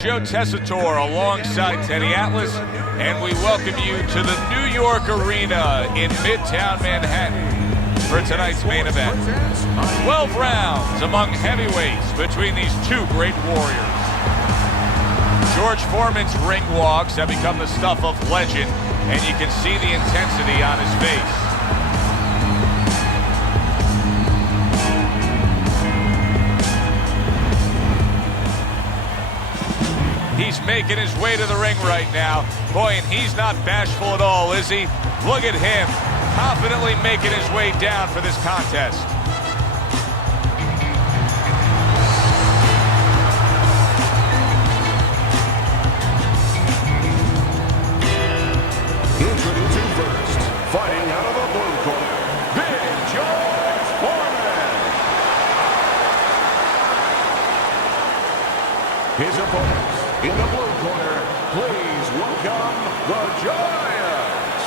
Joe Tessitore alongside Teddy Atlas, and we welcome you to the New York Arena in Midtown Manhattan for tonight's main event. 12 rounds among heavyweights between these two great warriors. George Foreman's ring walks have become the stuff of legend, and you can see the intensity on his face. He's making his way to the ring right now. Boy, and he's not bashful at all, is he? Look at him, confidently making his way down for this contest. Introducing first, fighting out of the blue corner, Big George Foreman. His opponents, in the blue corner, please welcome the Giants.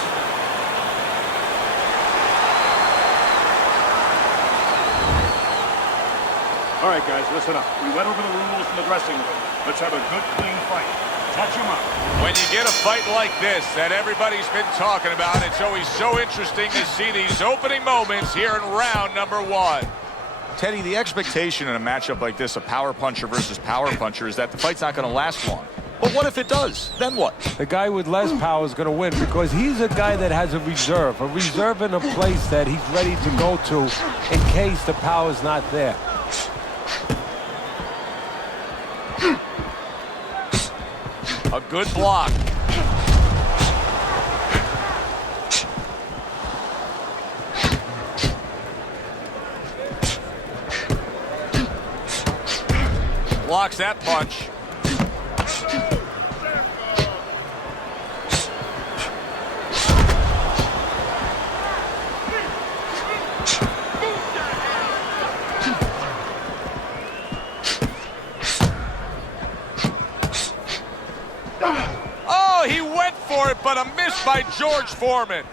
All right, guys, listen up. We went over the rules in the dressing room. Let's have a good, clean fight. Touch him up. When you get a fight like this that everybody's been talking about, it's always so interesting to see these opening moments here in round number one. Teddy, the expectation in a matchup like this, a power puncher versus power puncher, is that the fight's not going to last long. But what if it does? Then what? The guy with less power is going to win because he's a guy that has a reserve in a place that he's ready to go to in case the power's not there. A good block. Blocks that punch. Oh, he went for it, but a miss by George Foreman.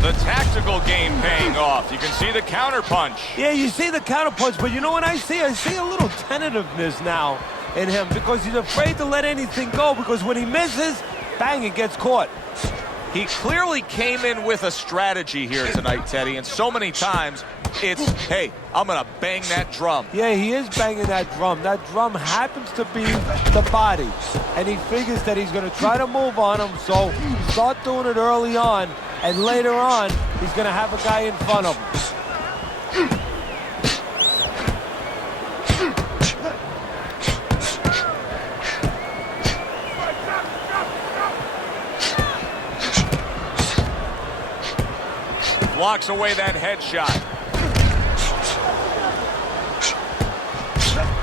The tactical game paying off. You can see the counter punch. Yeah, you see the counter punch, but you know what I see? I see a little tentativeness now in him because he's afraid to let anything go because when he misses, bang, it gets caught. He clearly came in with a strategy here tonight, Teddy, and so many times it's, hey, I'm going to bang that drum. Yeah, he is banging that drum. That drum happens to be the body, and he figures that he's going to try to move on him, so start doing it early on, and later on, he's going to have a guy in front of him. Blocks away that headshot.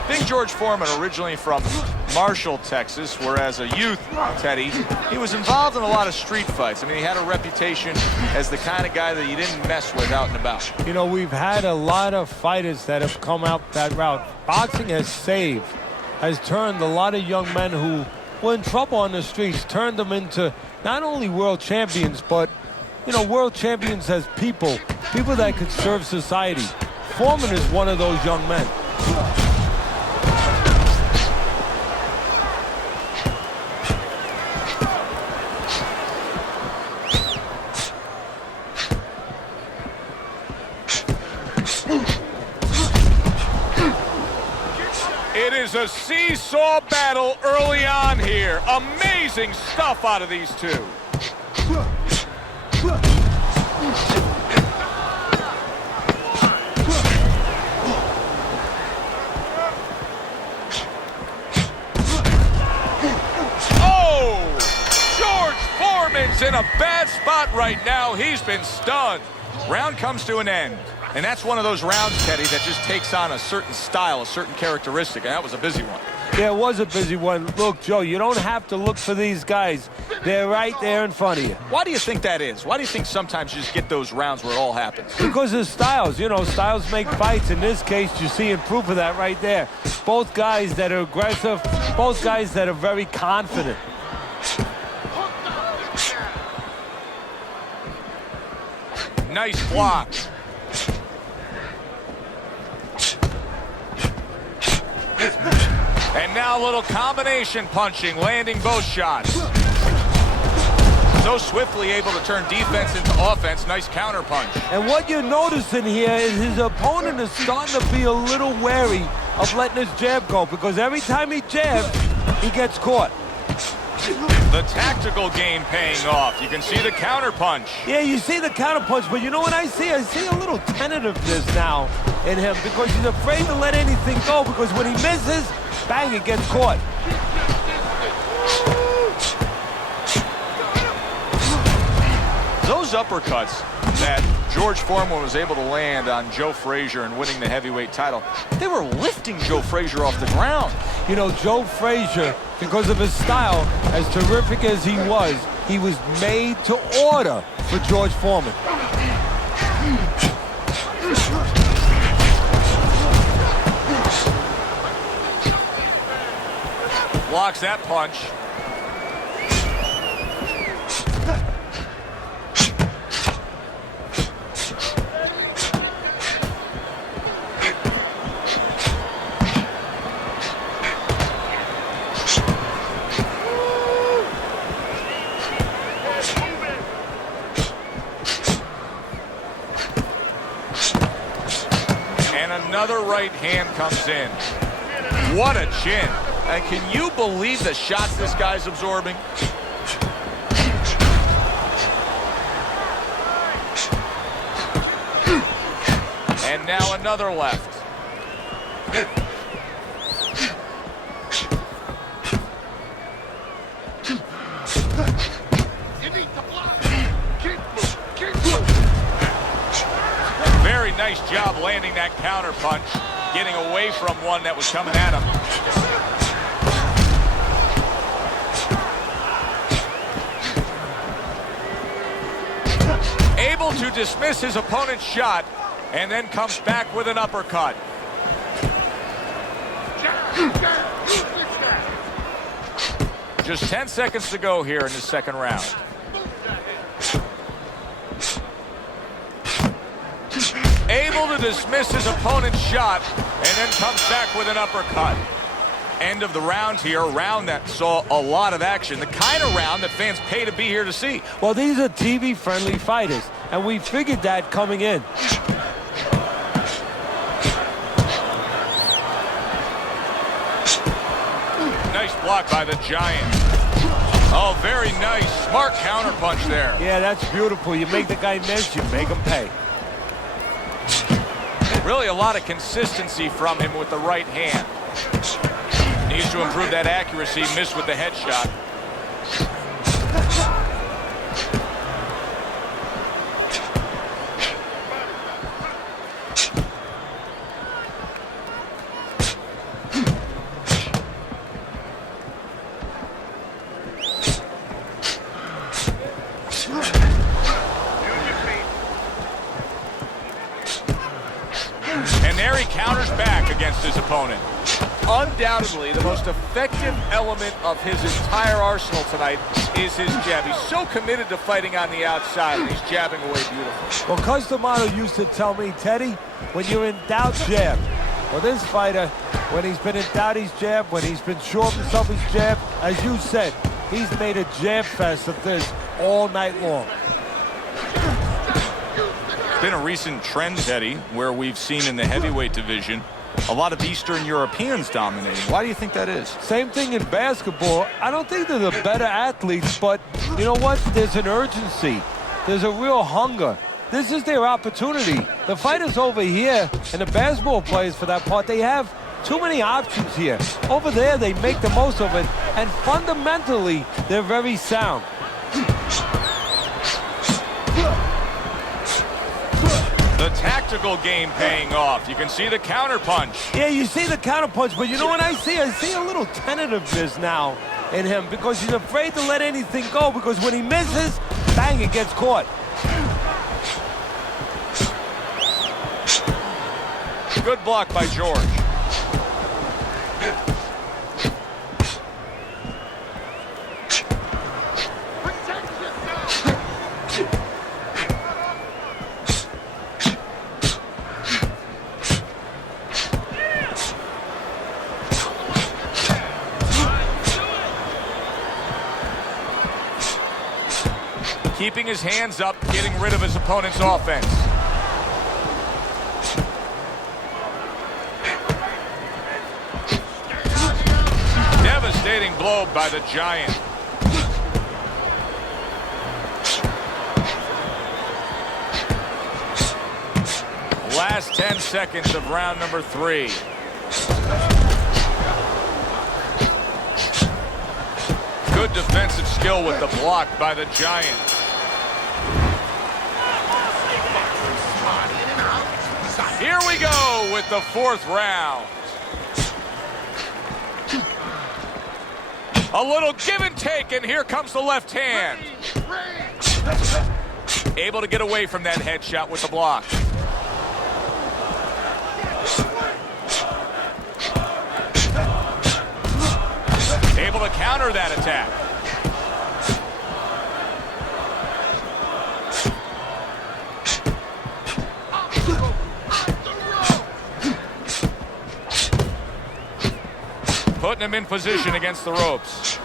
Big George Foreman, originally from Marshall, Texas, where as a youth, Teddy, he was involved in a lot of street fights. I mean, he had a reputation as the kind of guy that you didn't mess with out and about. You know, we've had a lot of fighters that have come out that route. Boxing has turned a lot of young men who were in trouble on the streets, turned them into not only world champions, but you know, world champions as people that could serve society. Foreman is one of those young men. It is a seesaw battle early on here. Amazing stuff out of these two. Foreman's in a bad spot right now. He's been stunned. Round comes to an end. And that's one of those rounds, Teddy, that just takes on a certain style, a certain characteristic. And that was a busy one. Yeah, it was a busy one. Look, Joe, you don't have to look for these guys. They're right there in front of you. Why do you think that is? Why do you think sometimes you just get those rounds where it all happens? Because of styles. You know, styles make fights. In this case, you're seeing proof of that right there. Both guys that are aggressive, both guys that are very confident. Nice block. And now a little combination punching, landing both shots. So swiftly able to turn defense into offense. Nice counter punch. And what you're noticing here is his opponent is starting to be a little wary of letting his jab go, because every time he jabs, he gets caught. The tactical game paying off. You can see the counter punch. Yeah, you see the counter punch, but you know what I see? I see a little tentativeness now in him, because he's afraid to let anything go, because when he misses, bang, it gets caught. Those uppercuts that George Foreman was able to land on Joe Frazier and winning the heavyweight title, they were lifting Joe Frazier off the ground. You know, Joe Frazier, because of his style, as terrific as he was made to order for George Foreman. Blocks that punch. Another right hand comes in. What a chin. And can you believe the shots this guy's absorbing? And now another left. Very nice job landing that counter punch, getting away from one that was coming at him. Able to dismiss his opponent's shot, and then comes back with an uppercut. Just 10 seconds to go here in the second round. Able to dismiss his opponent's shot, and then comes back with an uppercut. End of the round here, a round that saw a lot of action. The kind of round that fans pay to be here to see. Well, these are TV-friendly fighters, and we figured that coming in. Nice block by the Giant. Oh, very nice. Smart counter punch there. Yeah, that's beautiful. You make the guy miss, you make him pay. Really a lot of consistency from him with the right hand. Needs to improve that accuracy. Missed with the headshot. And there he counters back against his opponent. Undoubtedly, the most effective element of his entire arsenal tonight is his jab. He's so committed to fighting on the outside, and he's jabbing away beautifully. Well, Customato used to tell me, Teddy, when you're in doubt, jab. Well, this fighter, when he's been in doubt, he's jabbed. When he's been sure of himself, he's jabbed. As you said, he's made a jab fest of this all night long. It's been a recent trend, Teddy, where we've seen in the heavyweight division a lot of Eastern Europeans dominating. Why do you think that is? Same thing in basketball. I don't think they're the better athletes, but you know what? There's an urgency. There's a real hunger. This is their opportunity. The fighters over here, and the basketball players for that part, they have too many options here. Over there, they make the most of it, and fundamentally, they're very sound. The tactical game paying off. You can see the counter punch. Yeah, you see the counter punch, but you know what I see? I see a little tentativeness now in him, because he's afraid to let anything go, because when he misses, bang, it gets caught. Good block by George. keeping his hands up, getting rid of his opponent's offense. Devastating blow by the Giant. Last 10 seconds of round number 3. Good defensive skill with the block by the Giant. Here we go with the 4th round. A little give and take, and here comes the left hand. Able to get away from that headshot with the block. Able to counter that attack. Putting him in position against the ropes.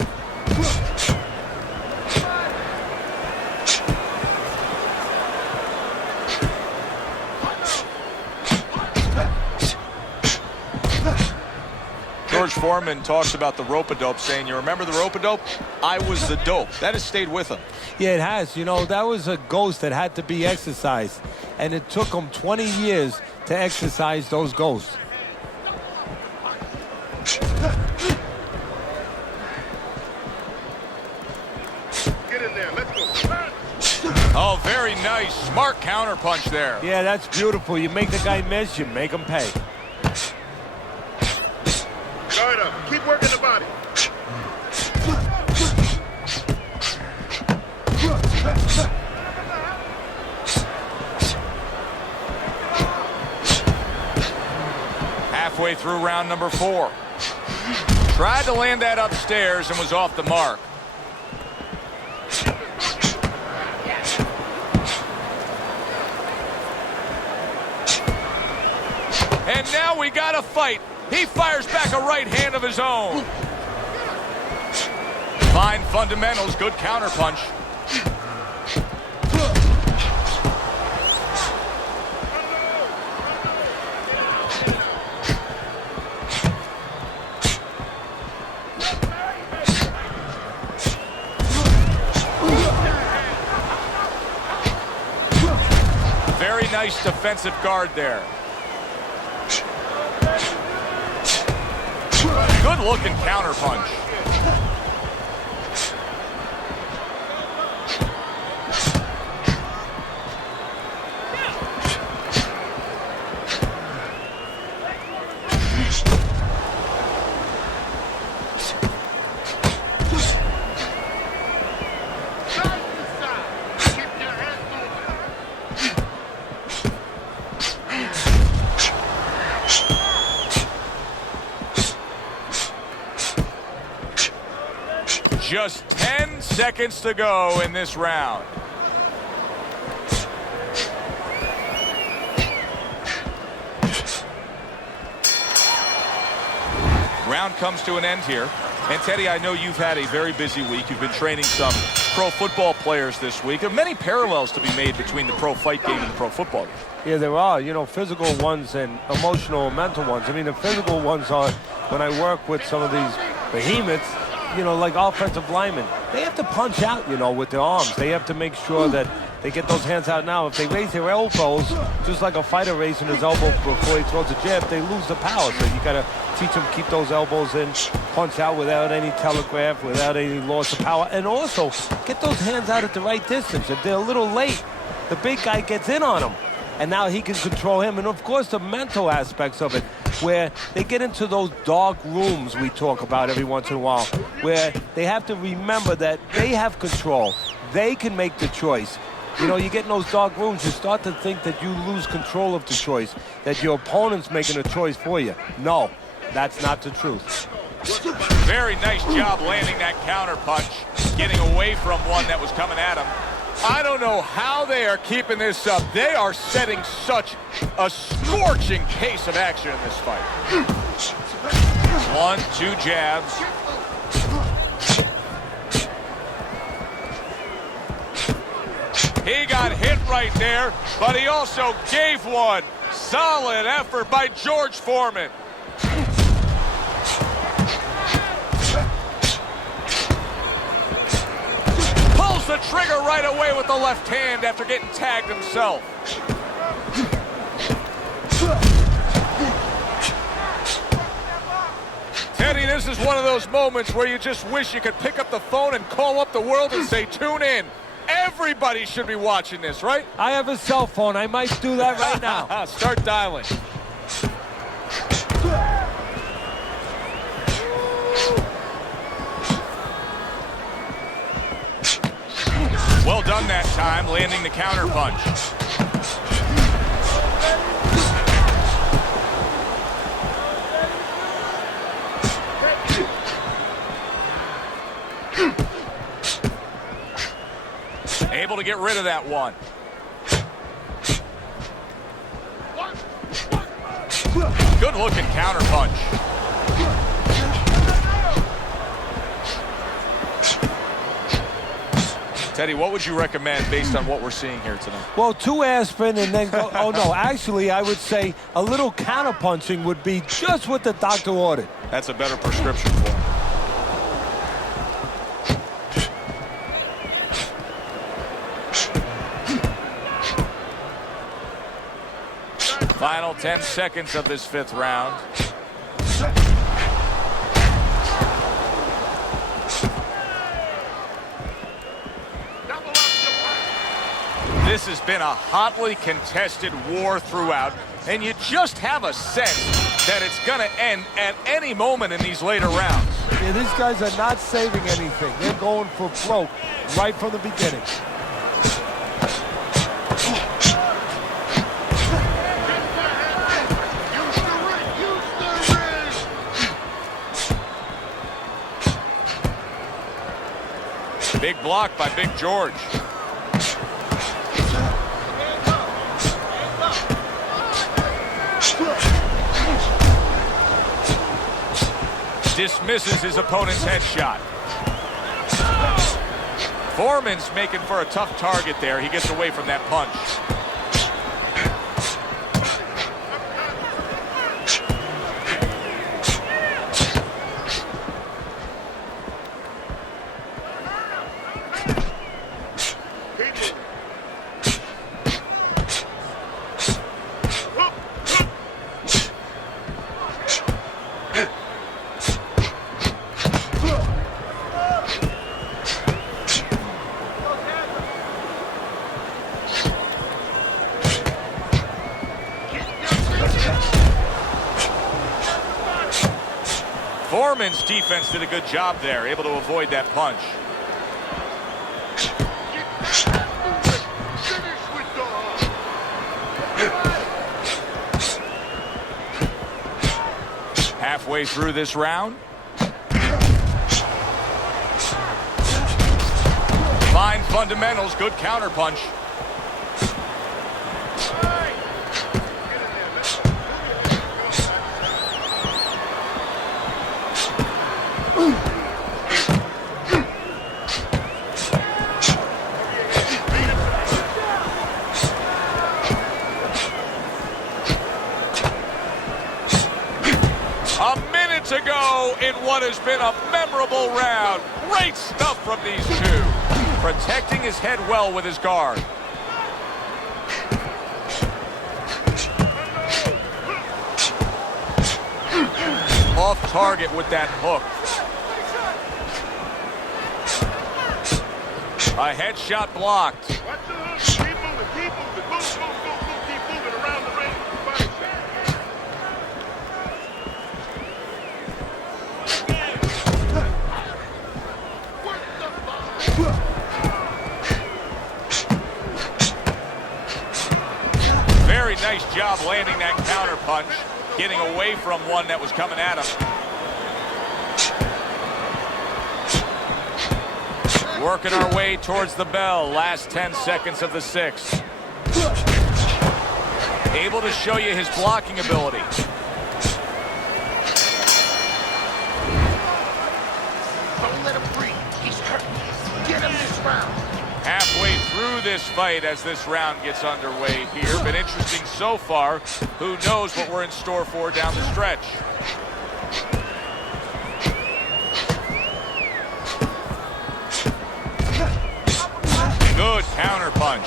George Foreman talks about the rope-a-dope, saying, you remember the rope-a-dope? I was the dope. That has stayed with him. Yeah, it has. You know, that was a ghost that had to be exercised. And it took him 20 years to exercise those ghosts. Get in there. Let's go. Oh, very nice. Smart counter punch there. Yeah, that's beautiful. You make the guy miss, you make him pay. Guard up. Keep working the body. Halfway through round number 4. Tried to land that upstairs and was off the mark. And now we got a fight. He fires back a right hand of his own. Fine fundamentals, good counter punch. Very nice defensive guard there. Good looking counter punch. Just 10 seconds to go in this round. Round comes to an end here. And Teddy, I know you've had a very busy week. You've been training some pro football players this week. There are many parallels to be made between the pro fight game and the pro football game. Yeah, there are, you know, physical ones and emotional and mental ones. I mean, the physical ones are when I work with some of these behemoths, you know, like offensive linemen. They have to punch out, you know, with their arms. They have to make sure that they get those hands out now. If they raise their elbows, just like a fighter raising his elbow before he throws a jab, they lose the power. So you got to teach them to keep those elbows in, punch out without any telegraph, without any loss of power. And also, get those hands out at the right distance. If they're a little late, the big guy gets in on them. And now he can control him. And, of course, the mental aspects of it, where they get into those dark rooms we talk about every once in a while, where they have to remember that they have control. They can make the choice. You know, you get in those dark rooms, you start to think that you lose control of the choice, that your opponent's making a choice for you. No, that's not the truth. Very nice job landing that counter punch, getting away from one that was coming at him. I don't know how they are keeping this up. They are setting such a scorching pace of action in this fight. 1, 2 jabs. He got hit right there, but he also gave one. Solid effort by George Foreman. Pulls the trigger right away with the left hand after getting tagged himself. Teddy, this is one of those moments where you just wish you could pick up the phone and call up the world and say, tune in. Everybody should be watching this, right? I have a cell phone. I might do that right now. Start dialing. Well done that time, landing the counter punch. Able to get rid of that one. Good looking counter punch. Teddy, what would you recommend based on what we're seeing here tonight? Well, 2 aspirin and then go. Oh, no. Actually, I would say a little counter punching would be just what the doctor ordered. That's a better prescription for him. Final 10 seconds of this 5th round. This has been a hotly contested war throughout, and you just have a sense that it's going to end at any moment in these later rounds. Yeah, these guys are not saving anything. They're going for broke right from the beginning. Big block by Big George. Dismisses his opponent's headshot. Foreman's making for a tough target there. He gets away from that punch. Foreman's defense did a good job there, able to avoid that punch. Halfway through this round. Fine fundamentals, good counter punch. To go in what has been a memorable round. Great stuff from these two. Protecting his head well with his guard. Off target with that hook. A headshot blocked. Keep moving. Keep moving around the ring. Very nice job landing that counter punch, getting away from one that was coming at him. Working our way towards the bell. Last 10 seconds of the 6th. Able to show you his blocking ability. Don't let him breathe. He's hurt. Get him this round. Halfway through this fight as this round gets underway here. Been interesting so far. Who knows what we're in store for down the stretch. Good counter punch.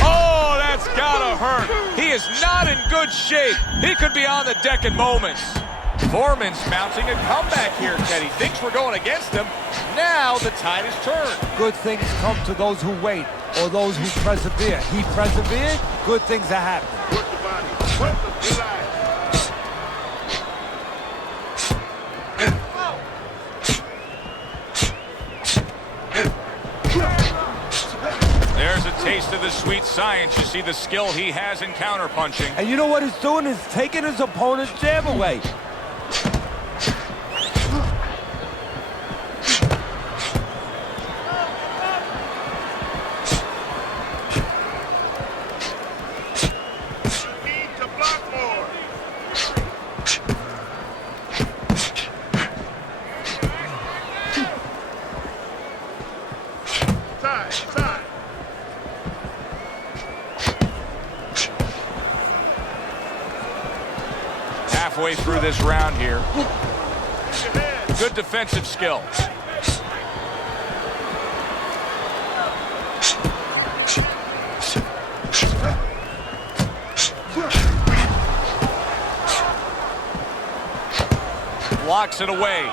Oh, that's gotta hurt. He is not in good shape. He could be on the deck in moments. Foreman's mounting a comeback here, Teddy. Thinks we're going against him. Now the tide is turned. Good things come to those who wait or those who persevere. He persevered, good things are happening. Work the body. Work the fly. There's a taste of the sweet science. You see the skill he has in counterpunching. And you know what he's doing? He's taking his opponent's jab away. Need to block more. Side, side. Halfway through this round here. Your head. Good defensive skill. Blocks it away.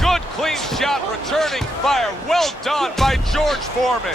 Good clean shot, returning fire. Well done by George Foreman.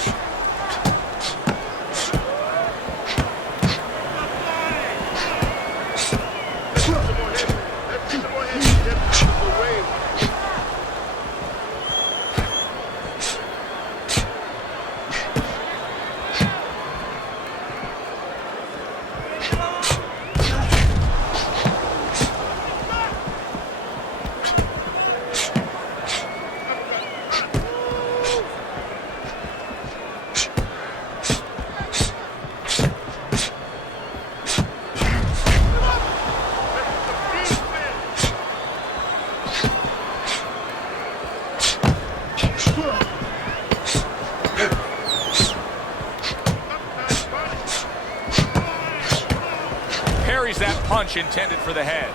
Parries that punch intended for the head.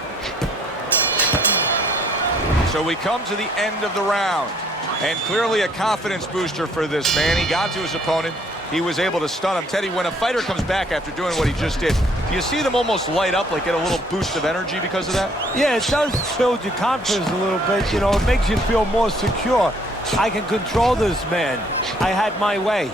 So we come to the end of the round, and clearly a confidence booster for this man. He got to his opponent. He was able to stun him. Teddy, when a fighter comes back after doing what he just did, do you see them almost light up, like get a little boost of energy because of that? Yeah, it does build your confidence a little bit. You know, it makes you feel more secure. I can control this man. I had my way.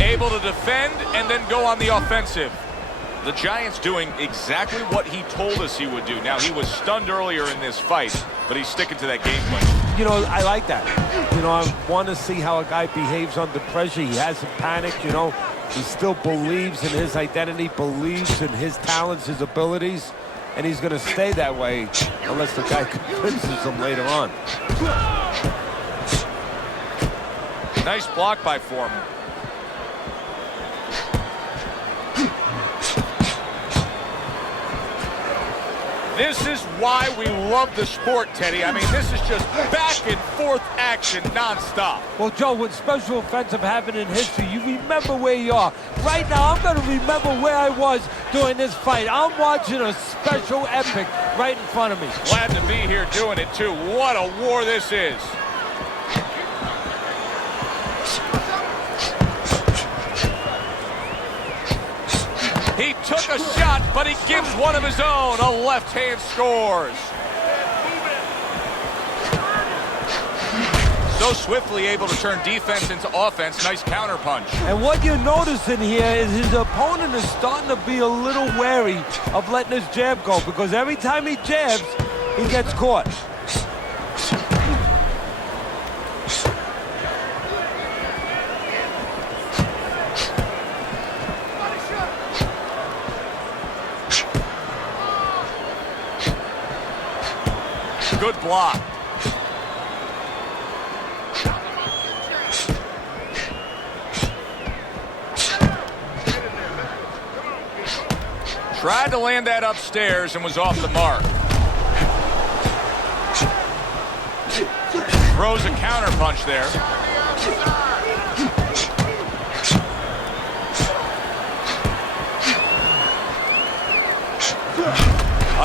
Able to defend and then go on the offensive. The Giant's doing exactly what he told us he would do. Now, he was stunned earlier in this fight, but he's sticking to that game plan. You know, I like that. You know, I want to see how a guy behaves under pressure. He hasn't panicked, you know. He still believes in his identity, believes in his talents, his abilities, and he's going to stay that way unless the guy convinces him later on. Nice block by Foreman. This is why we love the sport, Teddy. I mean, this is just back and forth action nonstop. Well, Joe, when special offensive happened in history, you remember where you are. Right now, I'm going to remember where I was during this fight. I'm watching a special epic right in front of me. Glad to be here doing it, too. What a war this is. He took a shot, but he gives one of his own. A left hand scores. So swiftly able to turn defense into offense. Nice counter punch. And what you're noticing here is his opponent is starting to be a little wary of letting his jab go, because every time he jabs, he gets caught. Good block. Tried to land that upstairs and was off the mark. Throws a counter punch there.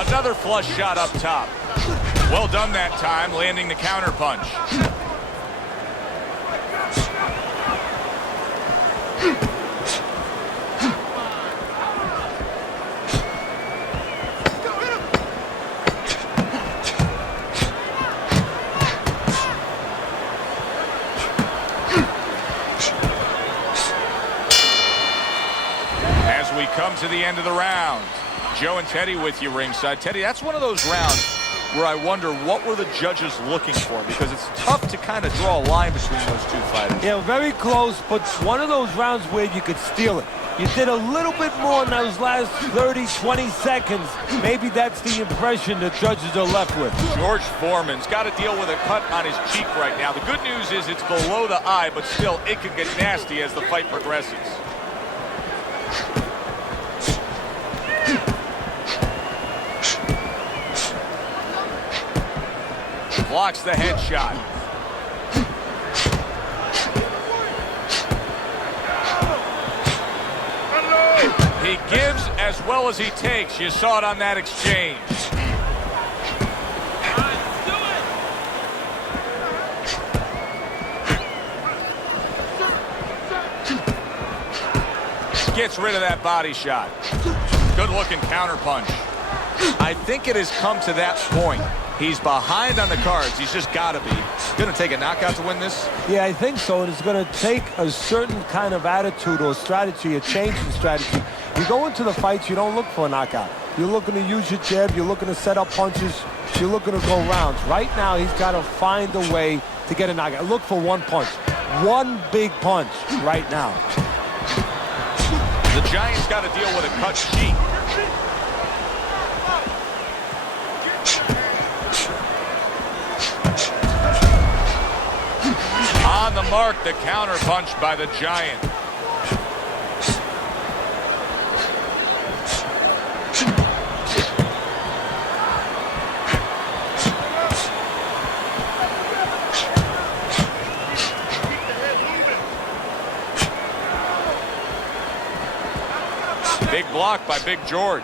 Another flush shot up top. Well done that time, landing the counter punch. As we come to the end of the round, Joe and Teddy with you ringside. Teddy, that's one of those rounds where I wonder what were the judges looking for, because it's tough to kind of draw a line between those two fighters. Yeah, very close, but one of those rounds where you could steal it. You did a little bit more in those last 30, 20 seconds. Maybe that's the impression the judges are left with. George Foreman's got to deal with a cut on his cheek right now. The good news is it's below the eye, but still it can get nasty as the fight progresses. Blocks the headshot. He gives as well as he takes. You saw it on that exchange. Gets rid of that body shot. Good looking counter punch. I think it has come to that point. He's behind on the cards. He's just got to be. Going to take a knockout to win this? Yeah, I think so. And it's going to take a certain kind of attitude or strategy, a change in strategy. You go into the fights, you don't look for a knockout. You're looking to use your jab. You're looking to set up punches. You're looking to go rounds. Right now, he's got to find a way to get a knockout. Look for one punch. One big punch right now. The Giant's got to deal with a cut cheek. On the mark, the counter punch by the Giant. Big block by Big George.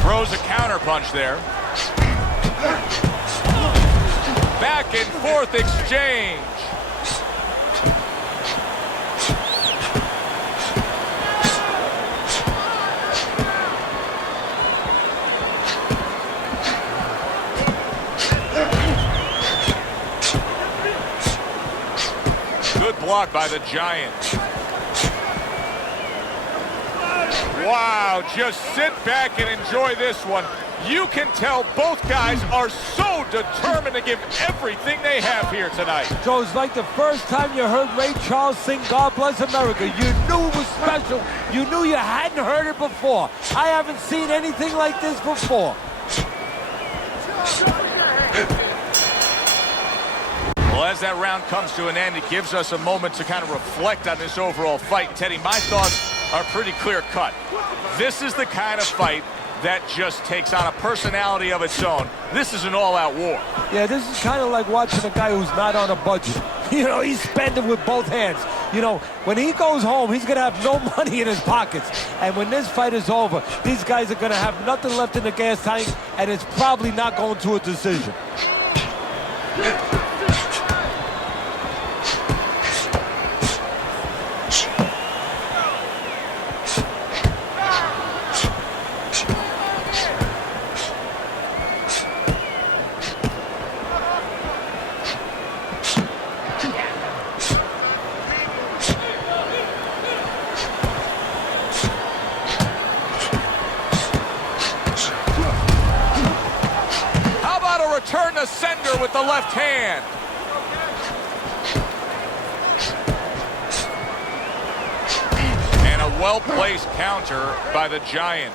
Throws a counter punch there. Back and forth exchange. Good block by the Giant. Wow, just sit back and enjoy this one. You can tell both guys are so determined to give everything they have here tonight. So it's like the first time you heard Ray Charles sing God Bless America. You knew it was special. You knew you hadn't heard it before. I haven't seen anything like this before. Well, as that round comes to an end, it gives us a moment to kind of reflect on this overall fight. Teddy, my thoughts are pretty clear cut. This is the kind of fight that just takes on a personality of its own. This is an all-out war. Yeah, this is kind of like watching a guy who's not on a budget. You know, he's spending with both hands. You know, when he goes home, he's going to have no money in his pockets. And when this fight is over, these guys are going to have nothing left in the gas tank, and it's probably not going to a decision. under with the left hand. And a well-placed counter by the Giant.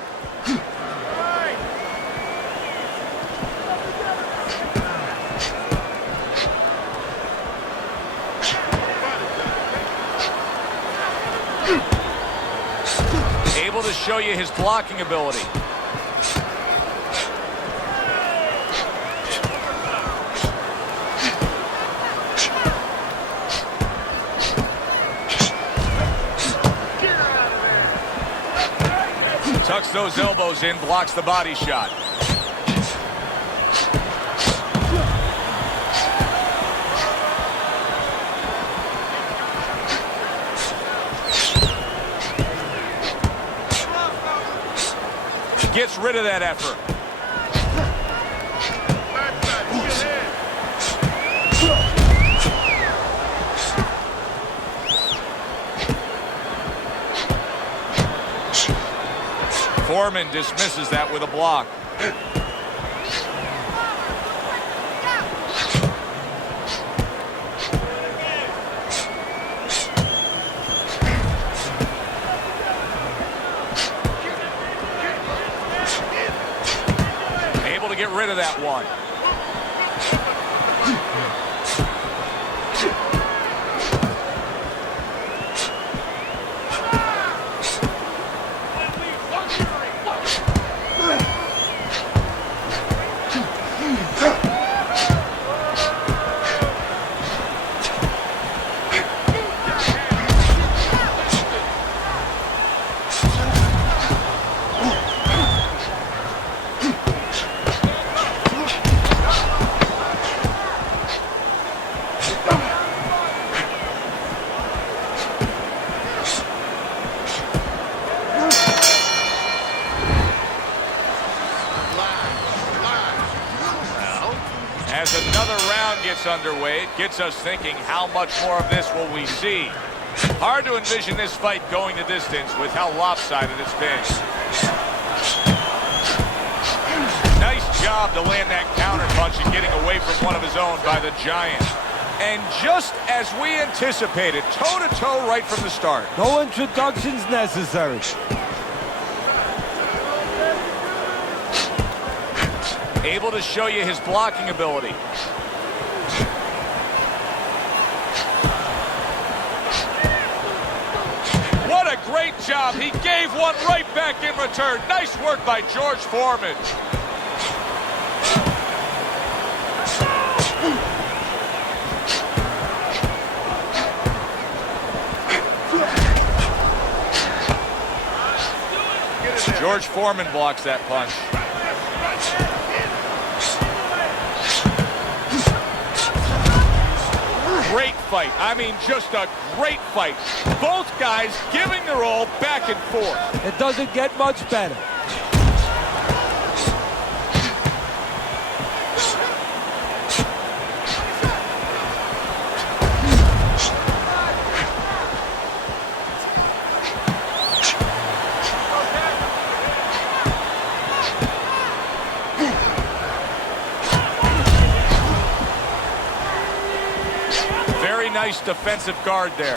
Able to show you his blocking ability. Tucks those elbows in, blocks the body shot. Gets rid of that effort. Foreman dismisses that with a block. Able to get rid of that one. As another round gets underway, it gets us thinking, how much more of this will we see? Hard to envision this fight going the distance with how lopsided it's been. Nice job to land that counter punch and getting away from one of his own by the Giant. And just as we anticipated, toe-to-toe right from the start. No introductions necessary. Able to show you his blocking ability. What a great job. He gave one right back in return. Nice work by George Foreman. George Foreman blocks that punch. Great fight. I mean, just a great fight. Both guys giving their all back and forth. It doesn't get much better. Nice defensive guard there.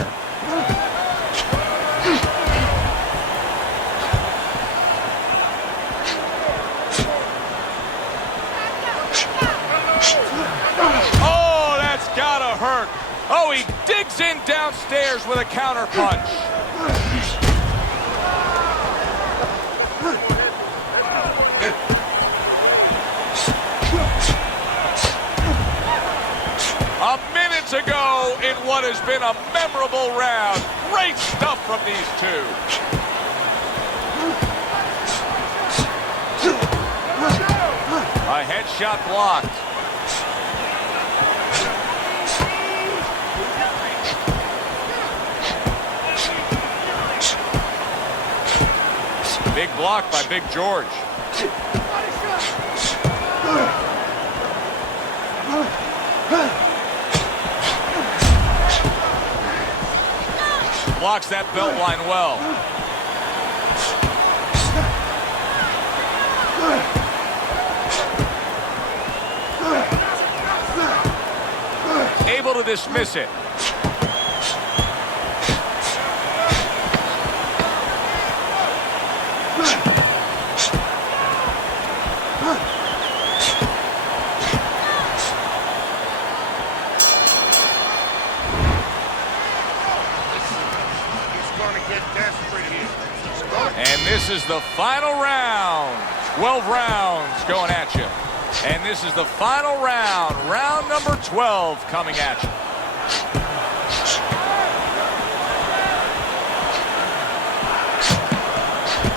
Oh, that's gotta hurt. Oh, he digs in downstairs with a counter punch. Ago in what has been a memorable round. Great stuff from these two. A headshot blocked. Big block by Big George. Blocks that belt line well. dismiss it. And this is the final round. 12 rounds going at you. And this is the final round. Round number 12 coming at you.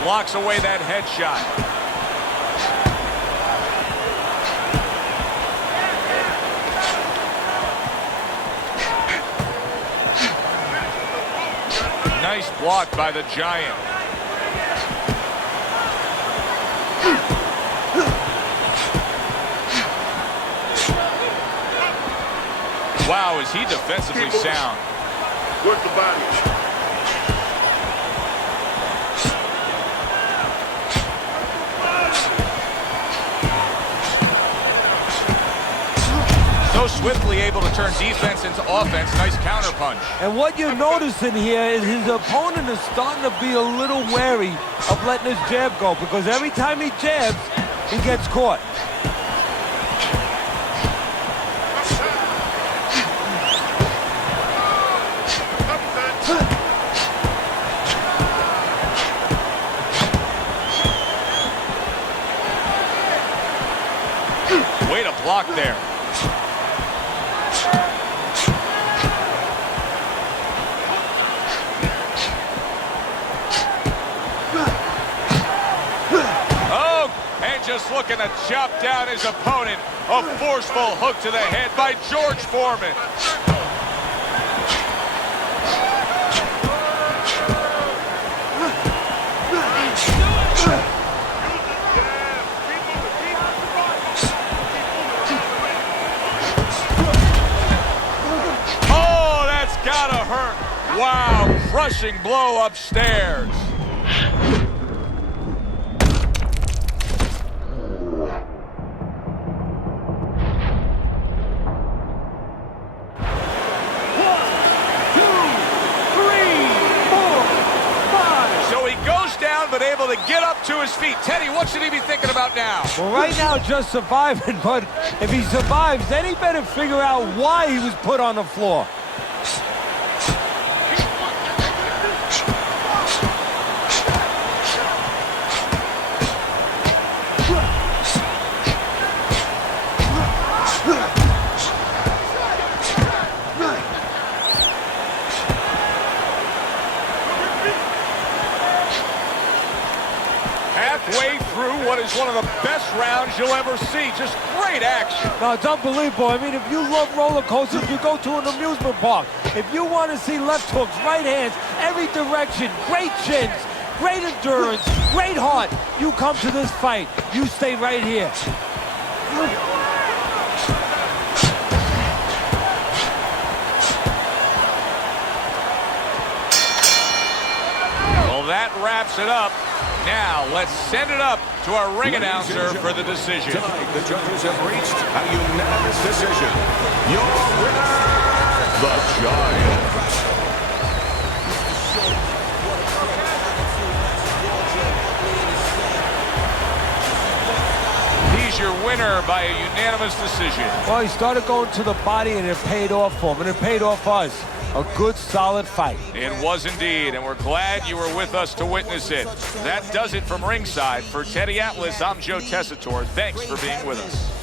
Blocks away that headshot. Nice block by the Giant. Wow, is he defensively sound. Work the body. So swiftly able to turn defense into offense. Nice counter punch. And what you're noticing here is his opponent is starting to be a little wary of letting his jab go, because every time he jabs, he gets caught. Way to block there. Oh, and just looking to chop down his opponent. A forceful hook to the head by George Foreman. Gotta hurt. Wow, crushing blow upstairs. So he goes down, but able to get up to his feet. Teddy, what should he be thinking about now? Well, right now, just surviving, but if he survives, then he better figure out why he was put on the floor. Halfway through what is one of the best rounds you'll ever see. Just great action. No, it's unbelievable. I mean, if you love roller coasters, you go to an amusement park. If you want to see left hooks, right hands, every direction, great chins, great endurance, great heart, you come to this fight. You stay right here. Well, that wraps it up. Now, let's send it up to our ring announcer for the decision. Tonight, the judges have reached a unanimous decision. Your winner, the Giant. He's your winner by a unanimous decision. Well, he started going to the body, and it paid off for him, and it paid off for us. A good, solid fight. It was indeed, and we're glad you were with us to witness it. That does it from ringside. For Teddy Atlas, I'm Joe Tessitore. Thanks for being with us.